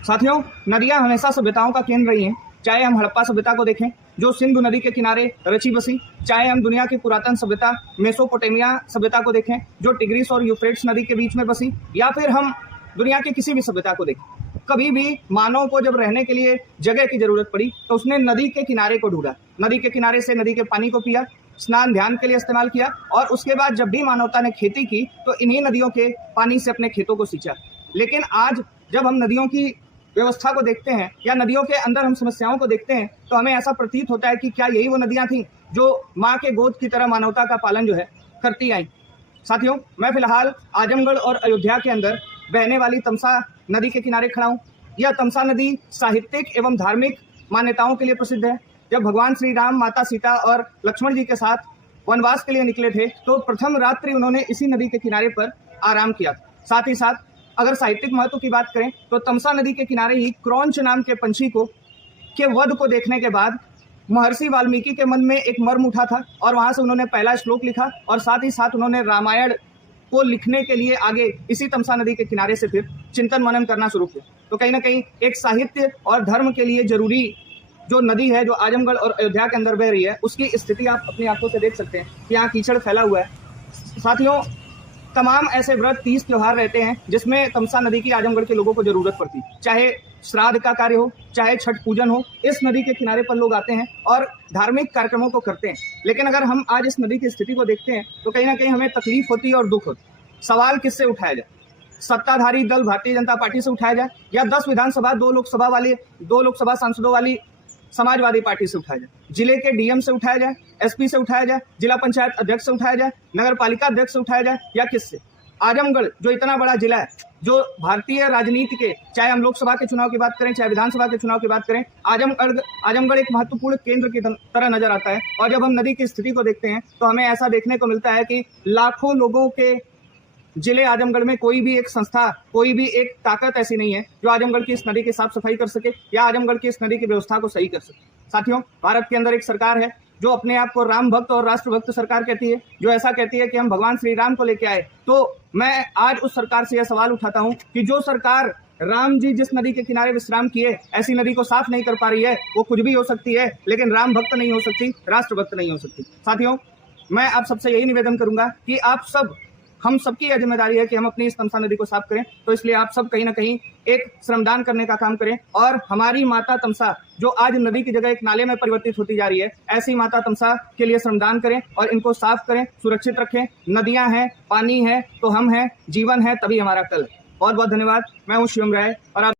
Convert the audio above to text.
साथियों, नदियां हमेशा सभ्यताओं का केंद्र रही हैं। चाहे हम हड़प्पा सभ्यता को देखें जो सिंधु नदी के किनारे रची बसी, चाहे हम दुनिया की पुरातन सभ्यता मेसोपोटामिया सभ्यता को देखें जो टिग्रिस और यूफ्रेट्स नदी के बीच में बसी, या फिर हम दुनिया की किसी भी सभ्यता को देखें, कभी भी मानव को जब रहने के लिए जगह की जरूरत पड़ी तो उसने नदी के किनारे को ढूंढा, नदी के किनारे से नदी के पानी को पिया, स्नान ध्यान के लिए इस्तेमाल किया, और उसके बाद जब भी मानवता ने खेती की तो इन्हीं नदियों के पानी से अपने खेतों को सींचा। लेकिन आज जब हम नदियों की व्यवस्था को देखते हैं या नदियों के अंदर हम समस्याओं को देखते हैं तो हमें ऐसा प्रतीत होता है कि क्या यही वो नदियां थीं जो माँ के गोद की तरह मानवता का पालन जो है करती आई। साथियों, मैं फिलहाल आजमगढ़ और अयोध्या के अंदर बहने वाली तमसा नदी के किनारे खड़ा हूँ। यह तमसा नदी साहित्यिक एवं धार्मिक मान्यताओं के लिए प्रसिद्ध है। जब भगवान श्री राम, माता सीता और लक्ष्मण जी के साथ वनवास के लिए निकले थे तो प्रथम रात्रि उन्होंने इसी नदी के किनारे पर आराम किया। साथ ही साथ अगर साहित्यिक महत्व की बात करें तो तमसा नदी के किनारे ही क्रौंच नाम के पंछी के वध को देखने के बाद महर्षि वाल्मीकि के मन में एक मर्म उठा था और वहां से उन्होंने पहला श्लोक लिखा, और साथ ही साथ उन्होंने रामायण को लिखने के लिए आगे इसी तमसा नदी के किनारे से फिर चिंतन मनन करना शुरू किया। तो कहीं ना कहीं एक साहित्य और धर्म के लिए जरूरी जो नदी है जो आजमगढ़ और अयोध्या के अंदर बह रही है उसकी स्थिति आप अपनी आंखों से देख सकते हैं कि यहाँ कीचड़ फैला हुआ है। साथियों, तमाम ऐसे व्रत, तीज, त्योहार रहते हैं जिसमें तमसा नदी की आजमगढ़ के लोगों को जरूरत पड़ती, चाहे श्राद्ध का कार्य हो, चाहे छठ पूजन हो, इस नदी के किनारे पर लोग आते हैं और धार्मिक कार्यक्रमों को करते हैं। लेकिन अगर हम आज इस नदी की स्थिति को देखते हैं तो कहीं ना कहीं हमें तकलीफ होती है और दुख होती। सवाल किससे उठाया जाए? सत्ताधारी दल भारतीय जनता पार्टी से उठाया जाए या 10 विधानसभा 2 लोकसभा सांसदों वाली समाजवादी पार्टी से उठाया जाए, जिले के डीएम से उठाया जाए, एसपी से उठाया जाए, जिला पंचायत अध्यक्ष से उठाया जाए, नगर पालिका अध्यक्ष से उठाया जाए, या किससे? आजमगढ़ जो इतना बड़ा जिला है, जो भारतीय राजनीति के, चाहे हम लोकसभा के चुनाव की बात करें, चाहे विधानसभा के चुनाव की बात करें, आजमगढ़ एक महत्वपूर्ण केंद्र की तरह नजर आता है। और जब हम नदी की स्थिति को देखते हैं तो हमें ऐसा देखने को मिलता है कि लाखों लोगों के जिले आजमगढ़ में कोई भी एक संस्था, कोई भी एक ताकत ऐसी नहीं है जो आजमगढ़ की इस नदी की साफ सफाई कर सके या आजमगढ़ की इस नदी की व्यवस्था को सही कर सके। साथियों, भारत के अंदर एक सरकार है जो अपने आप को राम भक्त और राष्ट्र भक्त सरकार कहती है, जो ऐसा कहती है कि हम भगवान श्री राम को लेके आए। तो मैं आज उस सरकार से यह सवाल उठाता हूं कि जो सरकार राम जी जिस नदी के किनारे विश्राम किए ऐसी नदी को साफ नहीं कर पा रही है, वो कुछ भी हो सकती है लेकिन राम भक्त नहीं हो सकती, राष्ट्र भक्त नहीं हो सकती। साथियों, मैं आप सबसे यही निवेदन करूंगा कि हम सबकी यह जिम्मेदारी है कि हम अपनी इस तमसा नदी को साफ करें। तो इसलिए आप सब कहीं ना कहीं एक श्रमदान करने का काम करें और हमारी माता तमसा जो आज नदी की जगह एक नाले में परिवर्तित होती जा रही है, ऐसी माता तमसा के लिए श्रमदान करें और इनको साफ करें, सुरक्षित रखें। नदियां हैं, पानी है तो हम हैं, जीवन है तभी हमारा कल है। बहुत बहुत धन्यवाद। मैं हूँ शिवम राय और आप